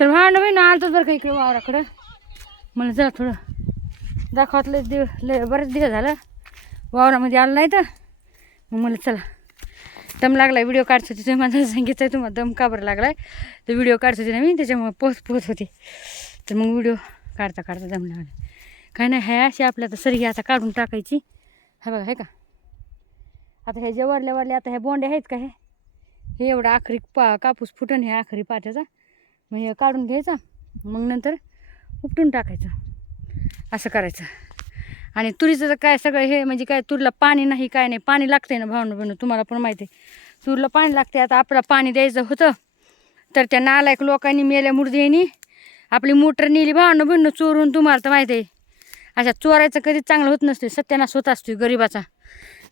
तर भांड ना आलतोच बरं का इकडे वावराकडं. मला जरा थोडं दाखवतलं दिव लय बरेच दिवस झालं वावरामध्ये आलं नाही तर. मग मला चला. दम लागला व्हिडिओ काढत होती तुम्ही माझं सांगितलं आहे तुम्हाला दम का बरं लागला आहे तर व्हिडिओ काढत होते ना मी त्याच्यामुळे पोहच पोहत होते. तर मग व्हिडिओ काढता काढता दम लागला. काय नाही ह्या अशी आपल्या आता सरगी आता काढून टाकायची. हा बघा आहे का? आता हे जेवरल्या वरल्या आता ह्या बोंड्या आहेत का हे? हे एवढं आखरी पा कापूस फुटन हे आखरी पाट्याचा. मग हे काढून घ्यायचा. मग नंतर उपटून टाकायचं. असं करायचं. आणि तुरीचं तर काय सगळं हे म्हणजे काय तुरीला पाणी नाही काय नाही पाणी लागतंय ना भावनं बनू तुम्हाला पण माहिती आहे. तुरीला पाणी लागते आता आपल्याला पाणी द्यायचं होतं. तर त्या नालायक लोकांनी मेल्या मुर्देनी आपली मोटर नेली भावनं बनणं चोरून तुम्हाला तर माहिती आहे. अशा चोरायचं कधी चांगलं होत नसते. सत्यानाश होत असतो गरिबाचा.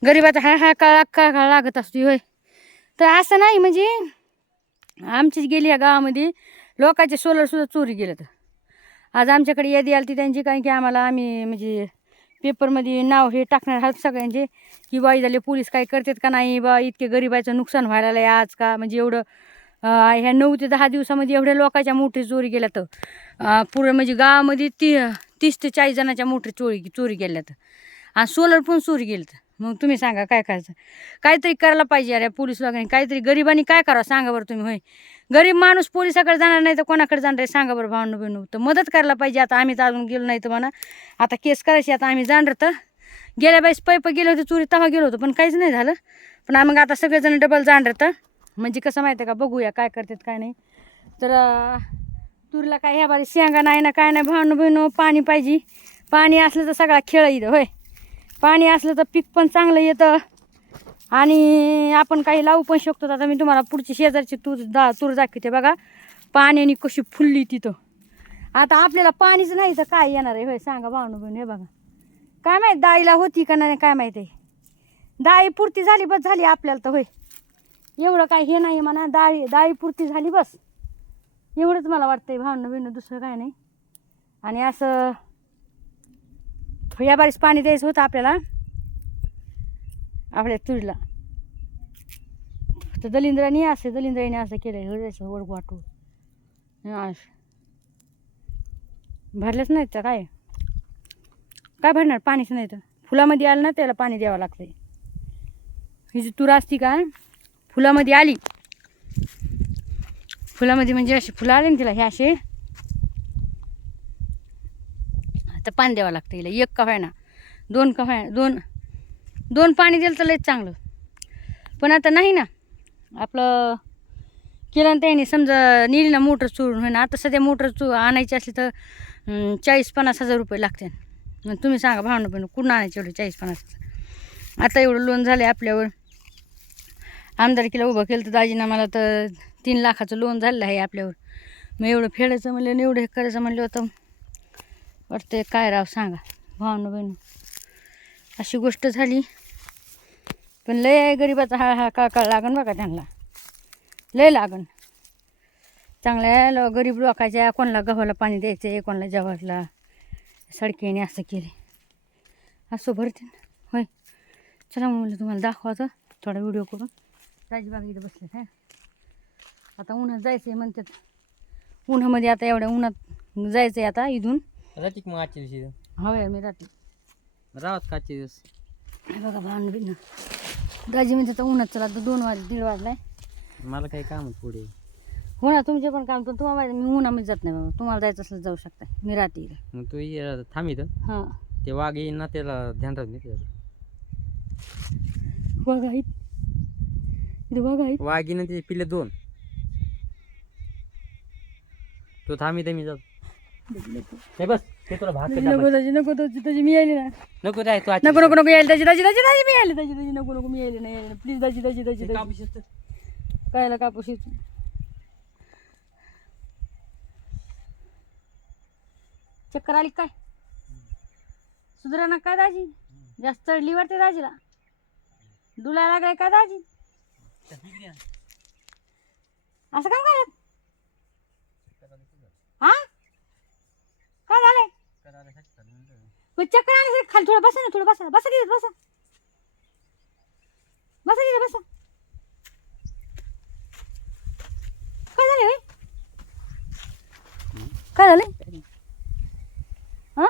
गरिबाचा हा हा काळ काळ काळ लागत असतो होय. तर असं नाही म्हणजे आमचीच गेली या गावामध्ये. लोकांचे सोलरसुद्धा चोरी गेलं तर. आज आमच्याकडे यादी आली ती त्यांची कारण की आम्हाला आम्ही म्हणजे पेपरमध्ये नाव हे टाकणार आहात सगळ्यांचे की बाई झाले पोलीस काय करतात का नाही बा इतके गरिबाचं नुकसान व्हायला आहे आज का? म्हणजे एवढं ह्या नऊ ते दहा दिवसामध्ये एवढ्या लोकांच्या मोठी चोरी गेल्या तर. अं, म्हणजे गावामध्ये ती तीस ते चाळीस जणांच्या मोठी चोरी चोरी गेल्यात तर. आणि सोलर पण चोरी गेलं तर. मग तुम्ही सांगा काय करायचं? काहीतरी करायला पाहिजे अरे पोलीस लोकांनी. काहीतरी गरिबांनी काय करावं? सांगा बरं तुम्ही होय. गरीब माणूस पोलिसाकडे जाणार नाही तर कोणाकडे जाणार आहे? सांगा बरं भावनं बहिणू तर मदत करायला पाहिजे. आता आम्ही तर अजून गेलो नाही तर म्हणा. आता केस करायची आता आम्ही जाणार तर. गेल्या बाईस पैप गेले होते चोरी तव्हा गेलो होतो पण काहीच नाही झालं. पण मग आता सगळेजण डबल जाणार तर. म्हणजे कसं माहिती आहे का? बघूया काय करतात काय नाही. तर तुरीला काय ह्या बारी शेंगा नाही ना काय नाही. भावनं बहिणू पाणी पाहिजे. पाणी असलं तर सगळा खेळ इथं होय. पाणी असलं तर पीक पण चांगलं येतं. आणि आपण काही लावू पण शकतो. आता मी तुम्हाला पुढची शेजारची तूर दा तूर दाखवते बघा. पाण्याने कशी फुलली तिथं. आता आपल्याला पाणीच नाही तर काय येणार आहे? होय सांगा भावनं बहिण हे बघा. काय माहीत डाळीला होती का नाही काय माहीत आहे? डाळी पुरती झाली बस झाली आपल्याला तर होय. एवढं काय हे नाही म्हणा डाळी डाळी पुरती झाली बस. एवढंच मला वाटतंय भावनं बिणं दुसरं काय नाही. आणि असं हो, या बारीस पाणी द्यायचं होतं आपल्याला. आपल्या तुरीला. तर दलिंद्राने असं दलिंद्राने असं केलं हळदायचं जायचं वडगू वाटून भरलंच नाही तर काय? काय भरणार? पाणीच नाही तर. फुलामध्ये आलं ना त्याला पाणी द्यावं लागतं ही जी तुरा असती का फुलामध्ये आली. फुलामध्ये म्हणजे अशी फुलं आली ना तिला हे असे. तर पाणी द्यावं लागतं हिला. एक का व्हायना दोन का व्हायना दोन दोन पाणी दिलं तर लयच चांगलं. पण आता नाही ना. आपलं केलं ना समजा नेली ना मोटर चोरून होईना. आता सध्या मोटर चो आणायची असली तर चाळीस पन्नास हजार रुपये लागते मग तुम्ही सांगा भावना पण कुठून आणायचे एवढे चाळीस पन्नास हजार? आता एवढं लोन झालं आहे आपल्यावर. आमदारकीला उभं केलं तर दाजीनं मला तर तीन लाखाचं लोन झालेलं आहे आपल्यावर. मग एवढं फेडायचं म्हणलं आणि एवढं हे करायचं म्हणलं होतं वाटतंय काय राव सांगा. भावनं बहिण. अशी गोष्ट झाली. पण लय आहे गरिबाचा हा हा काळ लागन बघा त्यांना. लय लागन चांगल्या लो गरीब लोकाच्या कोणाला गव्हाला पाणी द्यायचं आहे कोणाला जेवायला सडकेने असं केले असं भरते ना. होय. चला मग म्हणलं तुम्हाला दाखवायचं थोडा व्हिडिओ करून. राजीबाग इथं बसले काय आता उन्हात जायचं आहे म्हणतात. उन्हामध्ये आता एवढ्या उन्हात जायचं आहे आता इथून. राहते की मग आजच्या दिवशी? हवंय मी रात्री राहत का आजच्या दिवस? हे बघा भावनं बिन दाजी म्हणजे आता उन्हात चला आता दोन वाज दीड वाजलाय. मला काही काम आहे पुढे. हो ना तुमचे पण काम तर तुम्हाला माहिती आहे, मी उन्हामध्ये जात नाही बाबा. तुम्हाला जायचं असलं तर जाऊ शकता. मी राहते इथं. मग तू ये थांब इथं. हां. ते वाघ येईन ना त्याला ध्यान राहत नाही त्याचं. बघा इथं इथं बघा इथं वाघ येईन त्याचे पिल्ले दोन. तो थांब इथं मी जातो. नाही बस. ते तुला नको दाजी नको दाजी दाजी मी यायली ना. नको जाय तू नको नको नको यायला दाजी दाजी दाजी दाजी मी यायला दाजी दाजी नको नको मी यायला नाही यायला. प्लीज दाजी दाजी दाजी दाजी. कायला कापूस येतो चक्कर आली काय? सुधरा ना काय दाजी? जास्त चढली वाटते दाजीला. डुलायला लागलाय काय दाजी? असं काम करत हा? काय झालंय? मग चक्कर आली खाली थोडं बसा ना थोडं बसा बसा तिथे बसा. बसा तिथे बसा. काय झालं होय काय झालं? हा?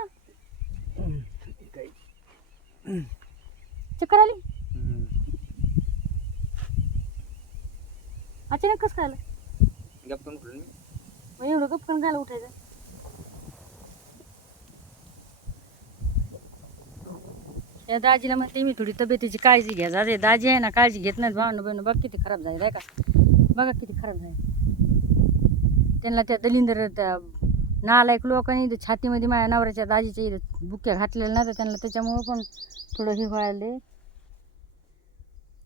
चक्कर आली? अचानक कसं काय आलं? गप्पन उठलो मी. मग एवढं गपकन झालं उठायचं. या दाजीला म्हणते मी थोडी तब्येतीची काळजी घ्या जाते दाजी आहे ना काळजी घेत नाहीत भावनं बहिण बघ किती खराब झाली आहे का. बघा किती खराब झाली. त्यांना त्या दलिंदर त्या नालायक लोकांनी छातीमध्ये माझ्या नवऱ्याच्या दाजीच्या इथं बुक्या घातलेल्या ना तर त्यांना त्याच्यामुळं पण थोडं हे व्हायला.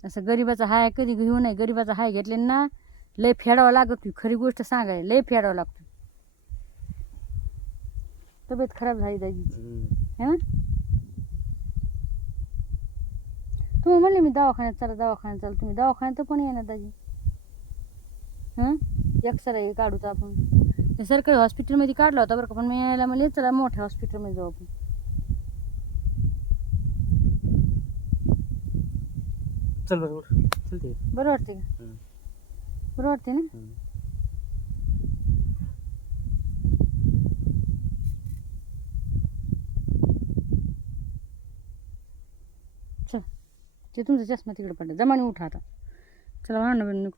असं गरीबाचा हाय कधी घेऊ नये गरीबाचा हाय घेतले ना लय फेडावं लागत खरी गोष्ट सांगाय लय फेडावं लागतं. तब्येत खराब झाली दाजीची. है ना? तुम्ही म्हणले मी दवाखान्यात चला दवाखान्यात चला. तुम्ही दवाखान्यात पण येणार दाजी. हां? एक्सरे काढूचा आपण. ते सरकारी हॉस्पिटलमध्ये काढला होता बरं का पण मी यायला म्हणले चला मोठ्या हॉस्पिटलमध्ये जाऊ आपण. चल बरं उठ. चलते बरं वाटते का. बरं वाटते ना चल ते तुमचा चष्मा तिकडे पडला. जमाने उठा आता. चला म्हणा निघतो